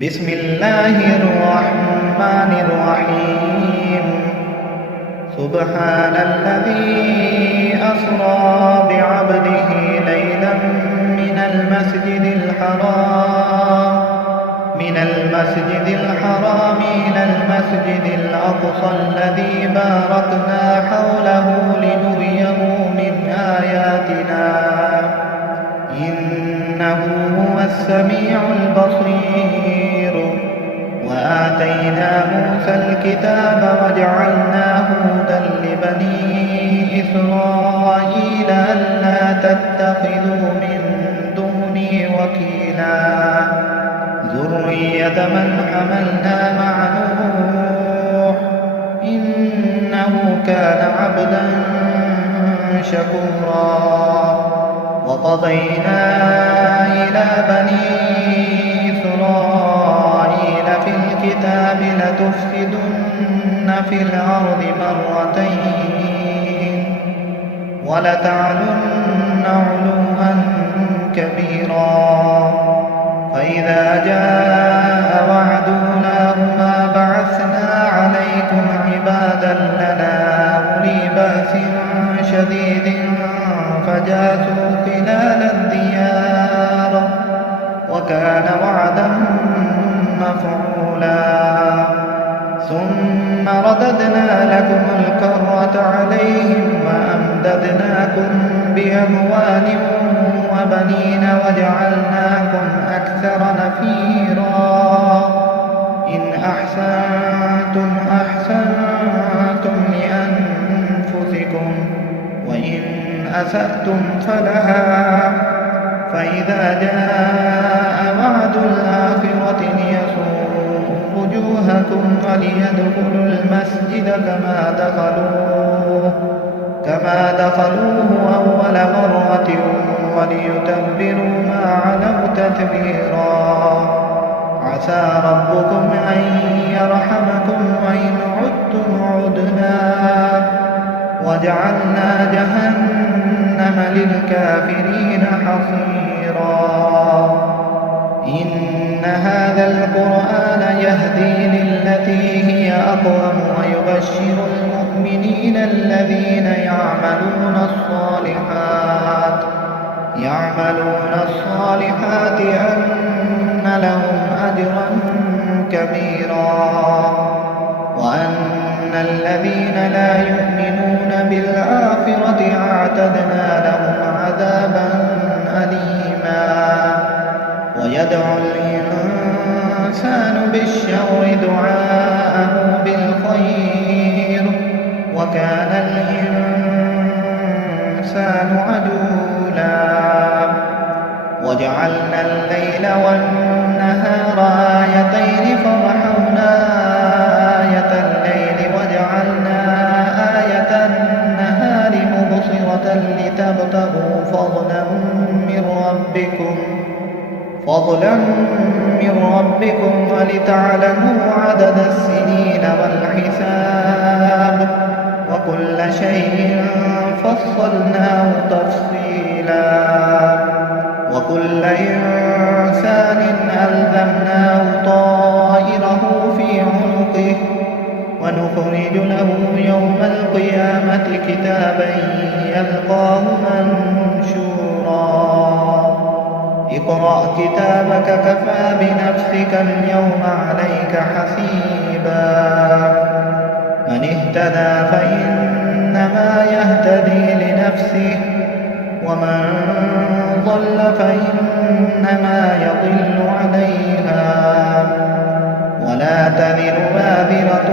بسم الله الرحمن الرحيم سبحان الذي أسرى بعبده ليلا من المسجد الحرام إلى المسجد الأقصى الذي باركنا حوله لنريه من آياتنا إنه هو السميع البصير. وآتينا موسى الكتاب وجعلناه هدى لبني إسرائيل ألا تتخذوا من دوني وكيلا ذرية من حملنا مع نوح إنه كان عبدا شكورا. وقضينا إلى بني إسرائيل في الكتاب لتفسدن في الأرض مرتين ولتعلن علوا كبيرا. فإذا جاء وعد أولاهما بعثنا عليكم عبادا لنا أولي بأس شديد فجاسوا خلال الديار وكان وعدا مفعولا. ثم رددنا لكم الكرة عليهم وأمددناكم بأموال وبنين وجعلناكم أكثر نفيرا. إن أحسنتم أحسنتم لأنفسكم وإن أسأتم فلها. فإذا جاء وعد الآخرة ليسوءوا وجوهكم وليدخلوا المسجد كما دخلوه أول مرة وليتبروا ما علوا تتبيرا. عسى ربكم أن يرحمكم وإن عدتم عدنا وجعلنا جهنم للكافرين حصيرا. إن هذا القرآن يهدي للتي هي أقوم ويبشر المؤمنين الذين يعملون الصالحات أن لهم أجرا كبيرا وأن الذين لا يؤمنون بالآخرة أعتدنا لهم عذابا أليما. ويدعو الإنسان بالشر دعاءه بالخير وكان الإنسان عجولا. وجعلنا الليل والنهار آيتين فمحونا آية الليل وجعلنا آية النهار مبصرة لتبتغوا فضلا من ربكم ولتعلموا عدد السنين والحساب وكل شيء فصلناه تفصيلا. وكل إنسان ألزمناه طائره في عنقه ونخرج له يوم القيامة كتابا يلقاه منشورا. اقرأ كتابك كفى بنفسك اليوم عليك حسيبا. من اهتدى فإنما يهتدي لنفسه ومن ضل فإنما يضل عليها ولا تذر وازرة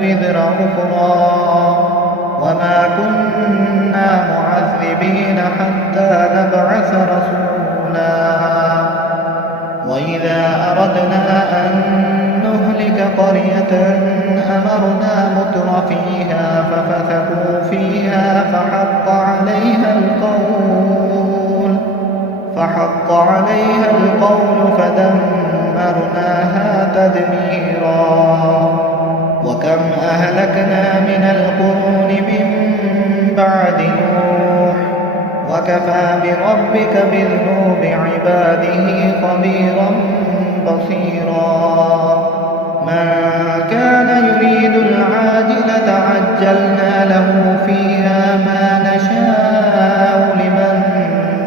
وزر أخرى وما كنا معذبين حتى نبعث رسولا. وإذا أردنا أن نهلك قرية أمرنا مترفيها ففسقوا فيها فحق عليها القول فدمرناها تدميرا. وكم أهلكنا من القرون من بعد نوح وكفى بربك بذنوب عباده خبيرا بصيرا من كان يريد العاجلة عجلنا له فيها ما نشاء لمن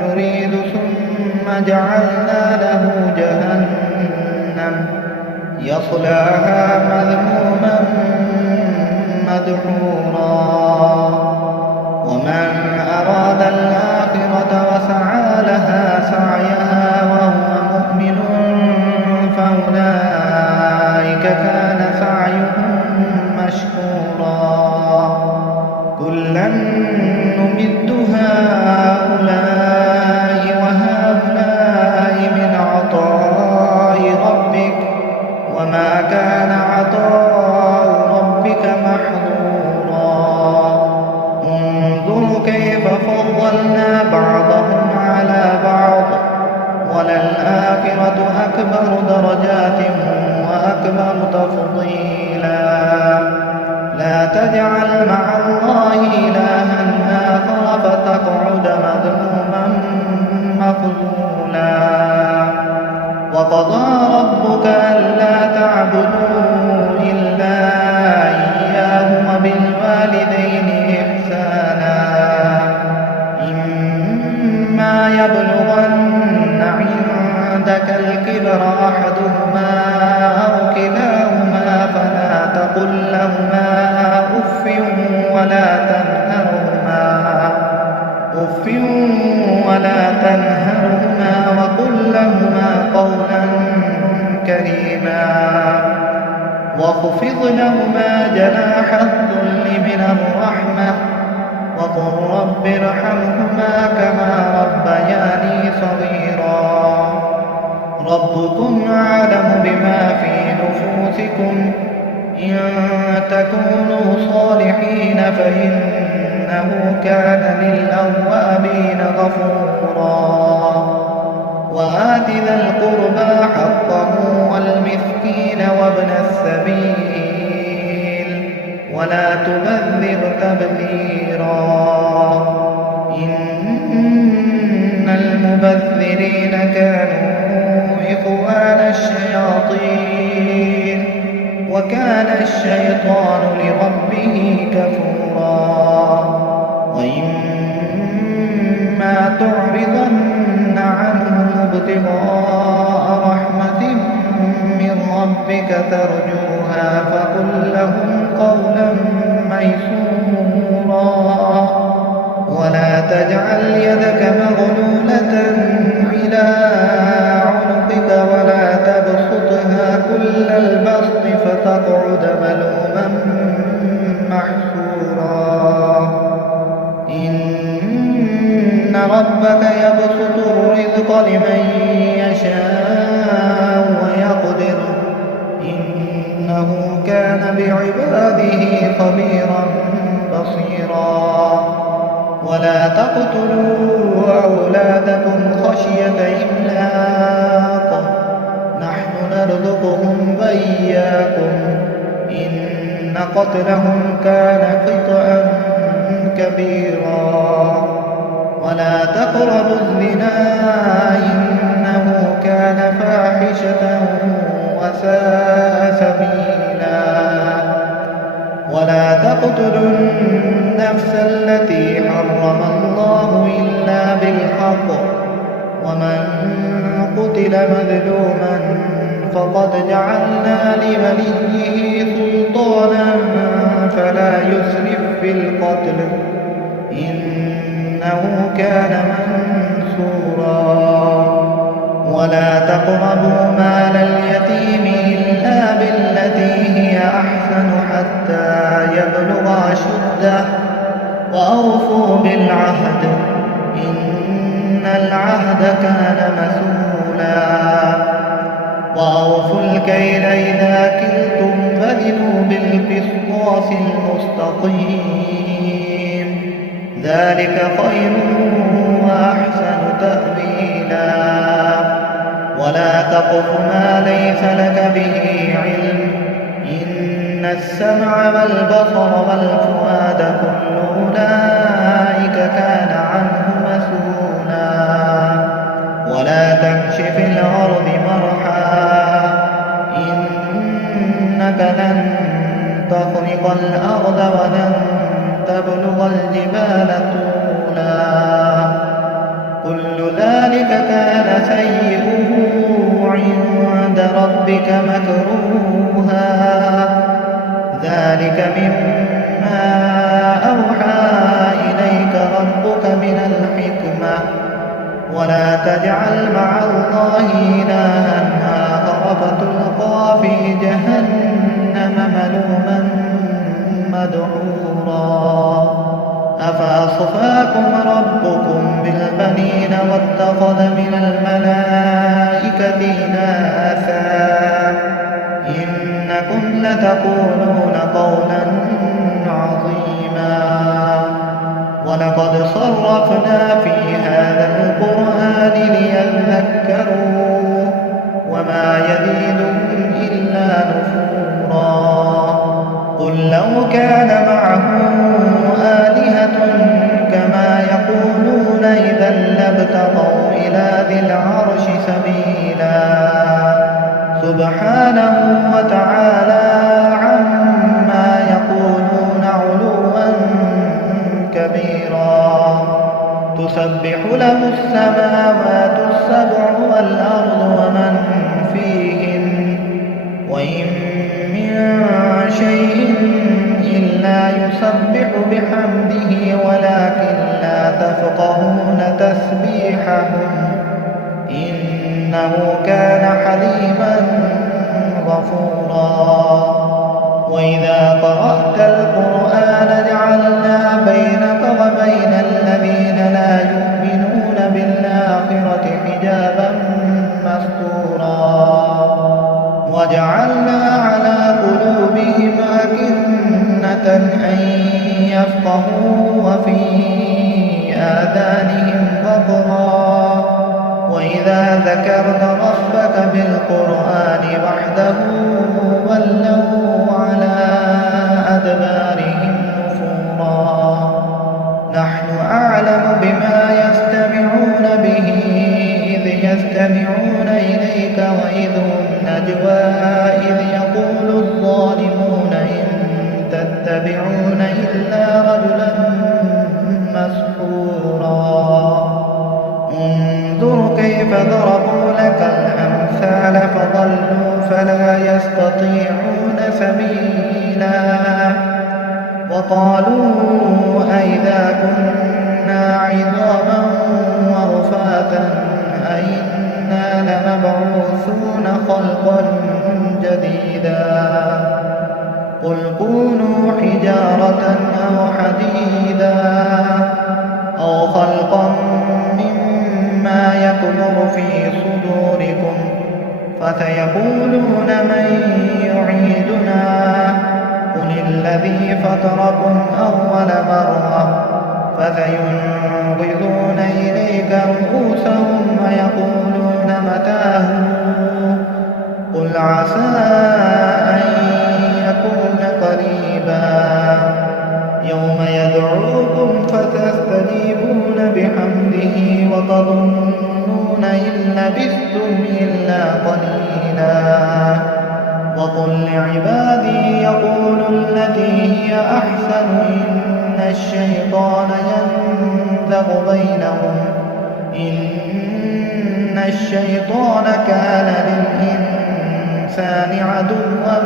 نريد ثم جعلنا له جهنم يصلاها مذموما مدحورا ومن أراد الآخرة وسعى لها سعيها وهو مؤمن فأولئك كان سعيهم مشكورا كلا نمد هؤلاء وهؤلاء من عطاء ربك وما كان عطاء ربك محظورا انظر كيف فضلنا بعضهم على بعض وللآخرة أكبر درجات وأكبر تفضيلا لا تجعل مع الله إلها آخر فتقعد مذموما مخذولا وقضى ربك ألا تعبدوا إلا إياه وبالوالدين إحسانا إما يبلغن عندك الكبر أحدهما أو كلاهما فلا تقل لهما أف ولا تنهرهما وقل لهما قولا كريما واخفض لهما جناح الذل من الرحمة وقل رب ارحمهما كما ربياني صغيرا ربكم أعلم بما في نفوسكم إن تكونوا صالحين فإنه كان للأوابين غفورا وآت ذا القربى حقه والمسكين وابن السبيل ولا تبذر تبذيرا إن المبذرين كانوا إخوان الشياطين وكان الشيطان لربه كفورا وإما تعرضن عنهم ابتغاء رحمة من ربك ترجوها فقل لهم قولا ميسورا ولا تجعل يدك مغلولة إلى عنقك ولا تبسطها كل البسط فتقعد ملوما محسورا إن ربك يبسط الرزق لمن يشاء ويقدر إنه كان بعباده خبيرا بصيرا ولا تقتلوا أولادكم خشية إملاق نحن نرزقهم وإياكم إن قتلهم كان خطأ كبيرا ولا تقربوا الزنا إنه كان فاحشة وساء سبيلا ولا تقتلوا النفس التي حرم الله إلا بالحق ومن قتل مظلوما فقد جعلنا لوليه سلطانا فلا يسرف في القتل إنه كان منصورا ولا تقربوا مال اليتيم إلا بالتي هي أحسن حتى يبلغ أشده وأوفوا بالعهد إن العهد كان مسؤولا وأوفوا الكيل إذا كلتم وزنوا بالقسطاس المستقيم ذلك خير وأحسن تأويلا ولا تقف ما ليس لك به علم إن السمع والبصر والفؤاد كل أولئك كان عنه مسؤولا ولا تمش في الأرض مرحا تخرق الأرض ولن تبلغ الجبال طولا كل ذلك كان سيئه عند ربك مكروها ذلك مما أوحى إليك ربك من الحكمة ولا تجعل مع الله إلها آخر فتلقى في جهنم ملوما مدحورا أفأصفاكم ربكم بالبنين واتخذ من الملائكة إناثا إنكم لتقولون قولا عظيما ولقد صرفنا في هذا القرآن ليذكروا وما يزيدهم إلا نفورا قل لو كان معه آلهة كما يقولون إذا لابتغوا إلى ذي العرش سبيلا سبحانه وتعالى عما يقولون علوا كبيرا تسبح له السماوات السبع والأرض ومن فيهن وإن من شيء إلا يسبح بحمده ولكن لا تفقهون تسبيحهم إنه كان حليما غفورا وإذا قرأت القرآن جعلنا بينك وبين الذين لا يؤمنون بالآخرة حجابا مستورا وجعلنا على قلوبهم أكنة أن يفقهوا وفي آذانهم وقرا وإذا ذكرت ربك بالقرآن وحده ولوا على أدبارهم نفورا نحن أعلم بما يستمعون به إذ يستمعون إليك وإذ هم نجوى إذ يقول الظالمون إن تتبعون إلا رجلا مسحورا انظر كيف ضربوا لك الأمثال فضلوا فلا يستطيعون سبيلا وقالوا أئذا كنا عظاما ورفاتا أئنا لمبعوثون خلقا جديدا قل كونوا حجارة أو حديدا أو خلقا مما يكبر في صدوركم فسيقولون من يعيدنا قل الذي فطركم أول مرة فسينغضون إليك رؤوسهم ويقولون متاه قل عسى أن يكون قريبا يوم يدعوكم فتستجيبون بحمده وتظنون إن لبثتم إلا قليلا وقل لعبادي يقولوا التي هي أحسن إن الشيطان ينزغ بينهم إن الشيطان كان للإنسان عدوا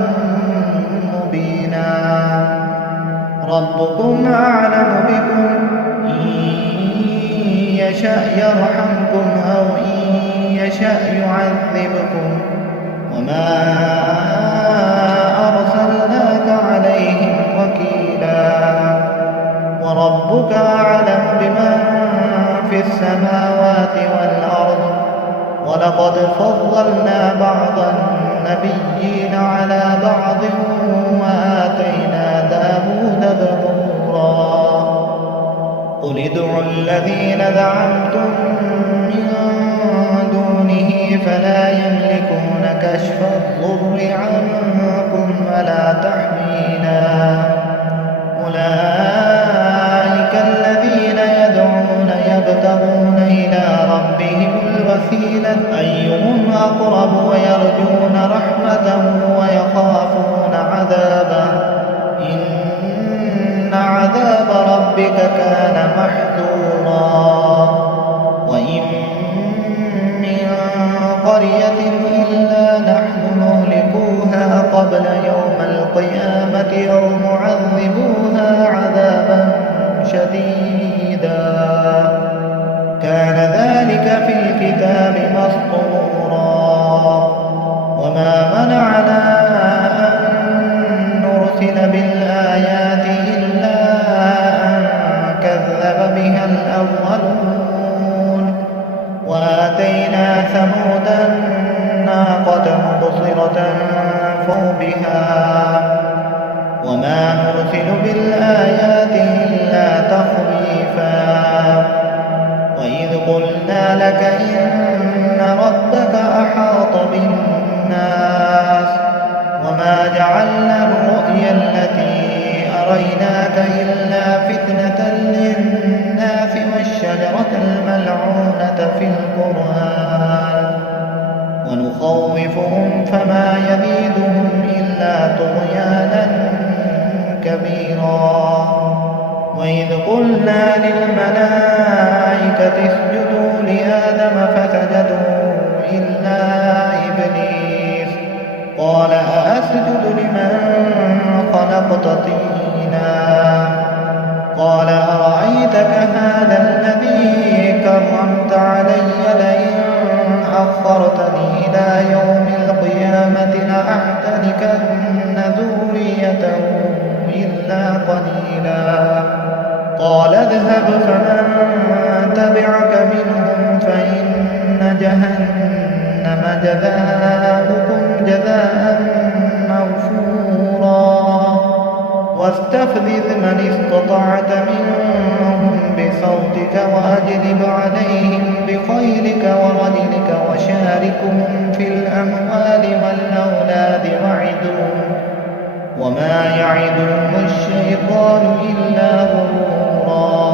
مبينا ربكم أعلم بكم إن يشأ يرحمكم أو إن يشأ يعذبكم وما أرسلناك عليهم وكيلا وربك أعلم بمن في السماوات والأرض ولقد فضلنا بعض النبيين على بعض وآتينا داود زبورا قل ادعوا الذين زعمتم من دونه فلا يملكون كشف الضر عنكم ولا تحويلا أولئك الذين يدعون يبتغون إلى ربهم الوسيلة أيهم أقرب ويرجون رحمته ويخافون عذابه إن فعذبوها عذابا شديدا. كان ذلك في الكتاب مسطورا. وما منعنا أن نرسل بالآيات إلا أن كذب بها الأولون. وآتينا ثمود الناقة مبصرة فَأَتْبَعُوا بها. وما نرسل بالآيات إلا تخويفا. وإذ قلنا لك إن ربك أحاط بالناس وما جعلنا الرؤيا التي أريناك إلا فتنة للناس والشجرة الملعونة في القرآن ونخوفهم فما يزيدهم إلا طغيانا كبيرا. وإذ قلنا للملائكة اسجدوا لآدم فسجدوا إلا إبليس قال أأسجد لمن خلقت طينا قال أرأيتك هذا الذي كرمت علي لئن أخرتني إلى يوم القيامة لأحتركن ذريته إلا قليلا. قال اذهب فمن تبعك منهم فإن جهنم جزاؤكم جزاء موفورا. واستفزز من استطعت منهم بصوتك وأجلب عليهم بخيلك ورجلك وشاركهم في الأموال والأولاد وعدهم وما يعدهم الشيطان إلا غرورا.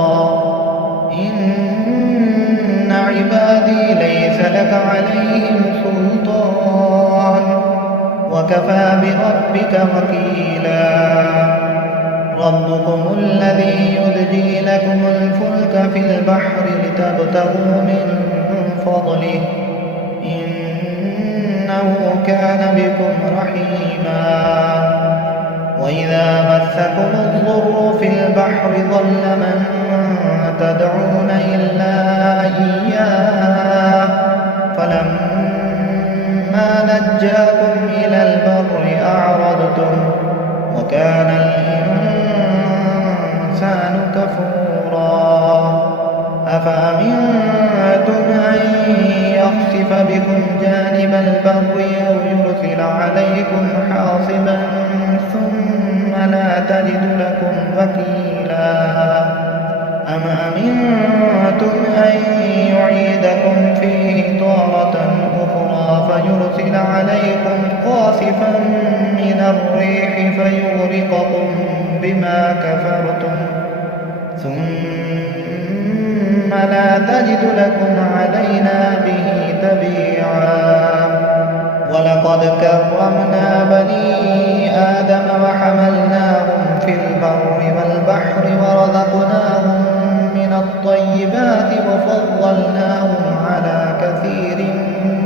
إن عبادي ليس لك عليهم سلطان وكفى بربك وكيلا. ربكم الذي يزجي لكم الفلك في البحر لتبتغوا من فضله إنه كان بكم رحيما. وإذا مسكم الضر في البحر ضل من تدعون إلا إياه فلما نجاكم إلى البر أعرضتم وكان الإنسان كفورا. أفأمنتم أن يخسف بكم جانب البر أو يرسل عليكم حاصبا ثم لا تجد لكم وكيلا. أم أمنتم أن يعيدكم فيه تارة أخرى فيرسل عليكم قاصفا من الريح فيغرقكم بما كفرتم ثم لا تجد لكم علينا به تبيعا. ولقد كرمنا بني آدم وحملناهم في البر والبحر ورزقناهم من الطيبات وفضلناهم على كثير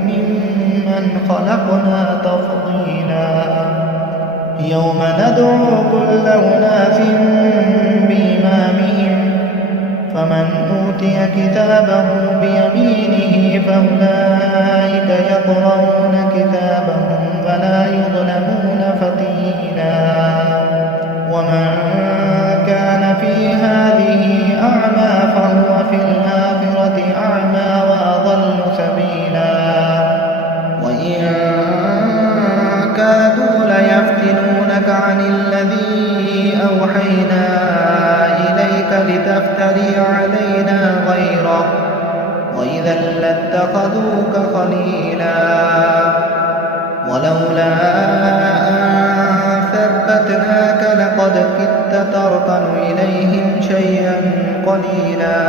ممن خلقنا تفضيلا. يوم ندعو كل أناس بإمامهم فمن أوتي كتابه بيمينه فأولئك يقرؤون كتابهم ولا يظلمون فتيلا. ومن كان في هذه أعمى فهو في الآخرة أعمى وأضل سبيلا. وإن كادوا ليفتنونك عن الذي أوحينا إليك لتفتري علينا غيره وإذا لاتخذوك خليلا. ولولا أن ثبتناك لقد كدت تركن إليهم شيئا قليلا.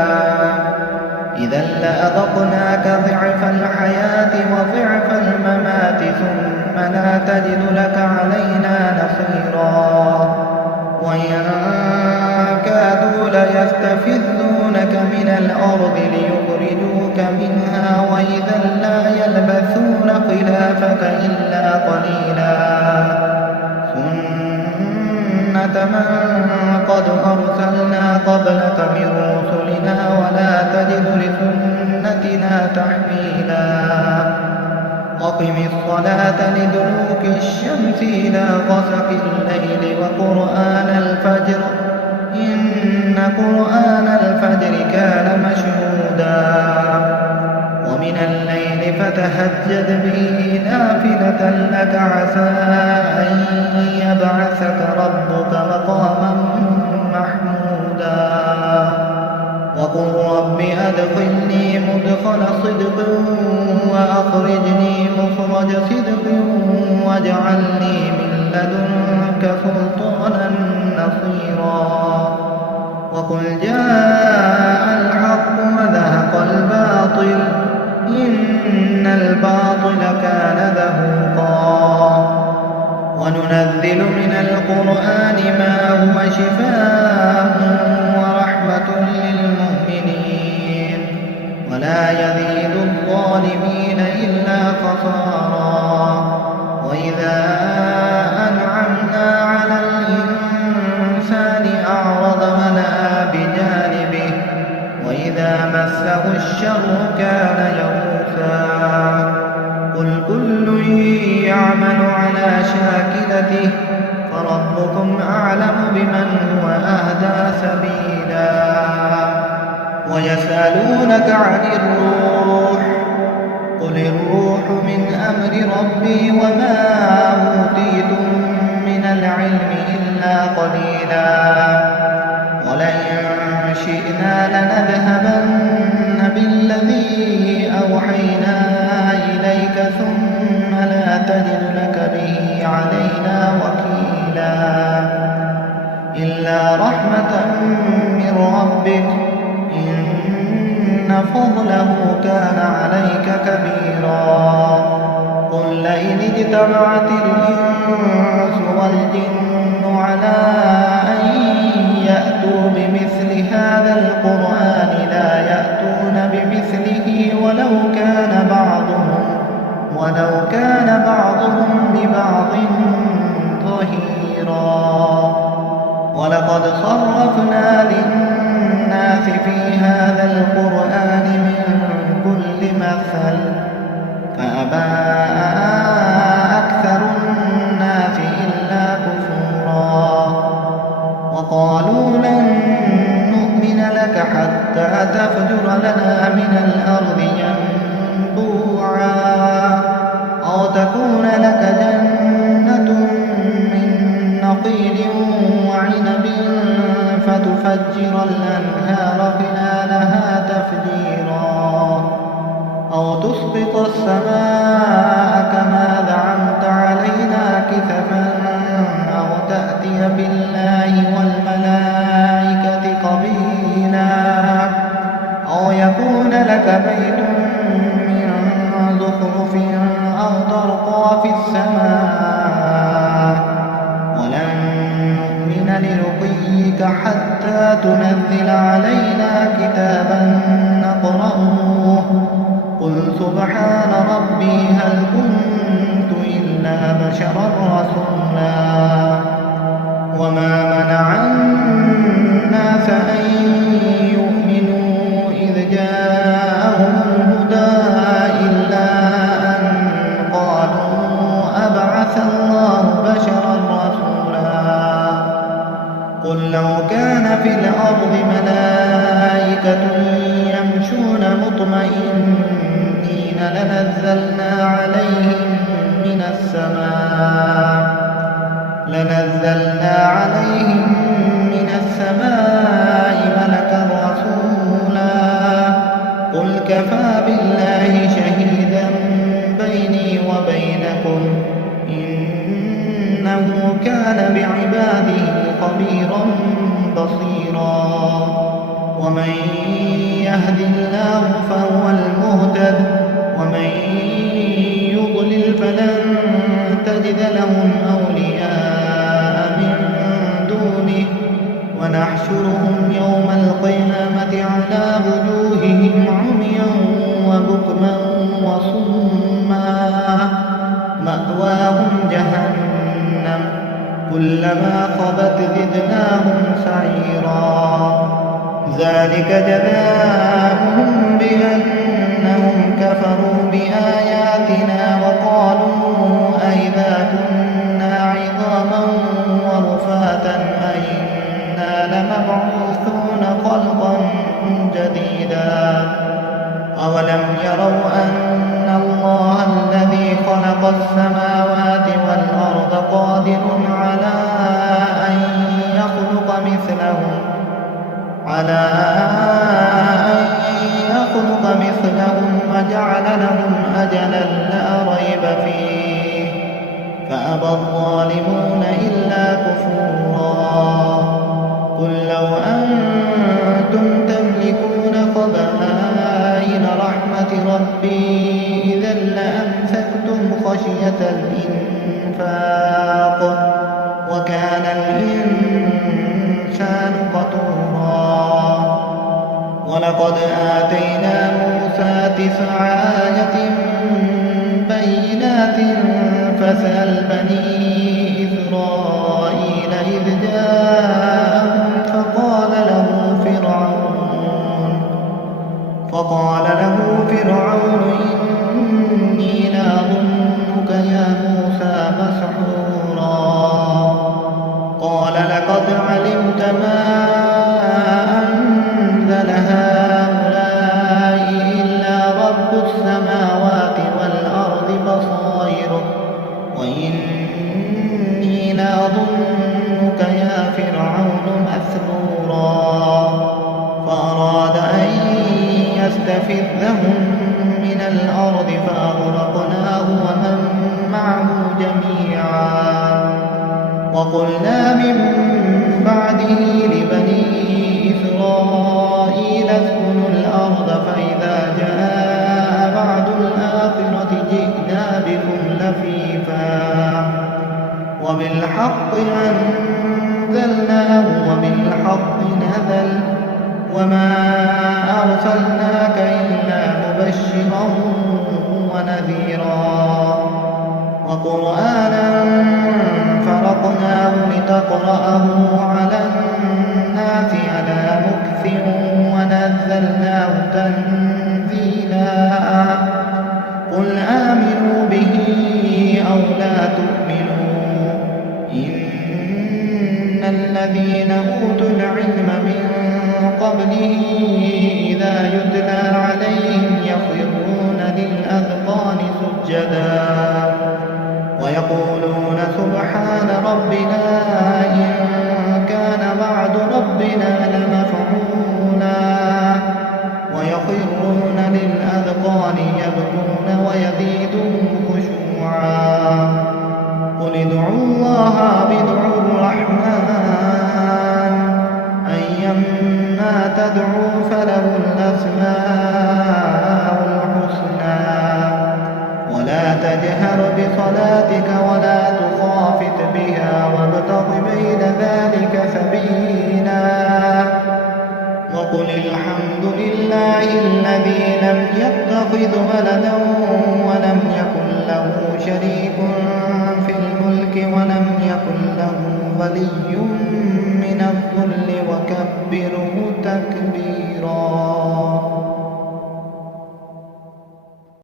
إذا لأذقناك ضعف الحياة وضعف الممات ثم لا تجد لك علينا نصيرا. وإن كادوا ليستفزونك من الأرض ليخرجوك منها وإذا لا يلبثون خلافك إلا قليلا. سنة من قد أرسلنا قبلك من رسلنا ولا تجد لسنتنا تحويلا أقم الصلاة لدلوك الشمس إلى غسق الليل وقرآن الفجر إن قرآن الفجر كان مشهودا ومن الليل فتهجد به نافلة لك عسى أن يبعثك ربك مقاما محمودا وقل رب أدخلني مدخل صدق وأخرجني مخرج صدق واجعل لي من لدنك سلطانا نصيرا وقل جاء الحق وزهق الباطل إن الباطل كان زهوقا وننزل من القرآن ما هو شفاء ورحمة للمؤمنين ولا يزيد الظالمين إلا خسارا وإذا أنعمنا على الإنسان أعرض ونأى بجانبه وإذا مسه الشر كان يئوسا قل كل يعمل على شاكلته فربكم أعلم بمن هو أهدى سبيلا ويسألونك عن الروح قل الروح من أمر ربي وما أوتيتم من العلم إلا قليلا ولئن شئنا لنذهبن بالذي أوحينا إليك ثم لا تجد لك به علينا وكيلا إلا رحمة من ربك إن فضله كان عليك كبيرا قل لئن اجتمعت الإنس والجن على أن يأتوا بمثل هذا القرآن لا يأتون بمثله ولو كان بعضهم لبعض ظهيرا ولقد صرفنا للناس في هذا القرآن من كل مثل فأبى أكثر الناس إلا كفورا وقالوا لن نؤمن لك حتى تفجر لنا من الأرض ينبوعا أو تكون لك جنة من نخيل وعنب فتفجر الأنهار خلالها تفجيرا أو تسقط السماء كما زعمت علينا كسفا أو تأتي بالله والملائكة قبيلا أو يكون لك بيت من زخرف أو ترقى في السماء ولن نؤمن لرقيك حتى تنزل علينا كتابا نقرأه قل سبحان ربي هل كنت إلا بشرا رسولا وما منع الناس أن يؤمنوا إذ جاءهم الهدى إلا أن قالوا أبعث الله بشرا رسولا قل لو كان في الأرض ملائكة يمشون مطمئنين لنزلنا عليهم من السماء ملكا رسولا قل كفى بالله شهيدا بيني وبينكم إنه كان بعباده خبيرا بصيرا ومن يهد الله فهو المهتد ومن يضلل فلن تجد لهم أولياء من دونه ونحشرهم يوم القيامة على وجوههم عميا وبكما وصما مأواهم جهنم كلما خبت زدناهم سعيرا ذلك جزاؤهم بأنهم كفروا بآياتنا وقالوا أئذا كنا عظاما ورفاتا أئنا لمبعوثون خلقا جديدا أولم يروا أن الله الذي خلق السماوات والأرض قادر على أن يخلق مثلهم وجعل لهم أجلا لا ريب فيه فأبى الظالمون إلا كفورا قل لو أنتم تملكون خزائن رحمة ربي إذا لأمسكتم خشية الإنفاق وكان الإنسان قتورا ولقد آتينا موسى 9 آيات بينات فاسأل بني إسرائيل إذ جاءهم فقال له فرعون إني لأظنك يا موسى مسحورا قال لقد علمت ما أنزل هؤلاء إلا رب السماوات والأرض بصائر وإني لأظنك يا فرعون مثبورا فأراد أن يستفزهم من الأرض فأغرقناه ومن معه جميعا وقلنا من بعده لبني إسرائيل اسكنوا الأرض فإذا جاء بعد الآخرة جئنا بكم لفيفا وبالحق أنزلناه وبالحق نزل وما أرسلناك إلا مبشرا ونذيرا وقرآنا فرقناه لتقرأه على الناس على مكث ونزلناه تنزيلا قل آمنوا به أو لا تؤمنوا إن الذين أوتوا العلم من قبله إذا يتلى عليهم يخرون للأذقان سجدا ويقولون سبحان ربنا إن كان وعد ربنا لمفعولا ويخرون للأذقان يبكون ويزيدهم خشوعا قل ادعوا الله بدعوا الرحمن أيما تدعوا فله الأسماء الحسنى ولا تجهر بصلاتك ولا تخافت بها وابتغ بين ذلك سبيلا وقل الحمد لله الذي لم يتخذ ولدا ولم يكن له شريك في الملك ولم يكن له ولي من الذل وكبره تكبيرا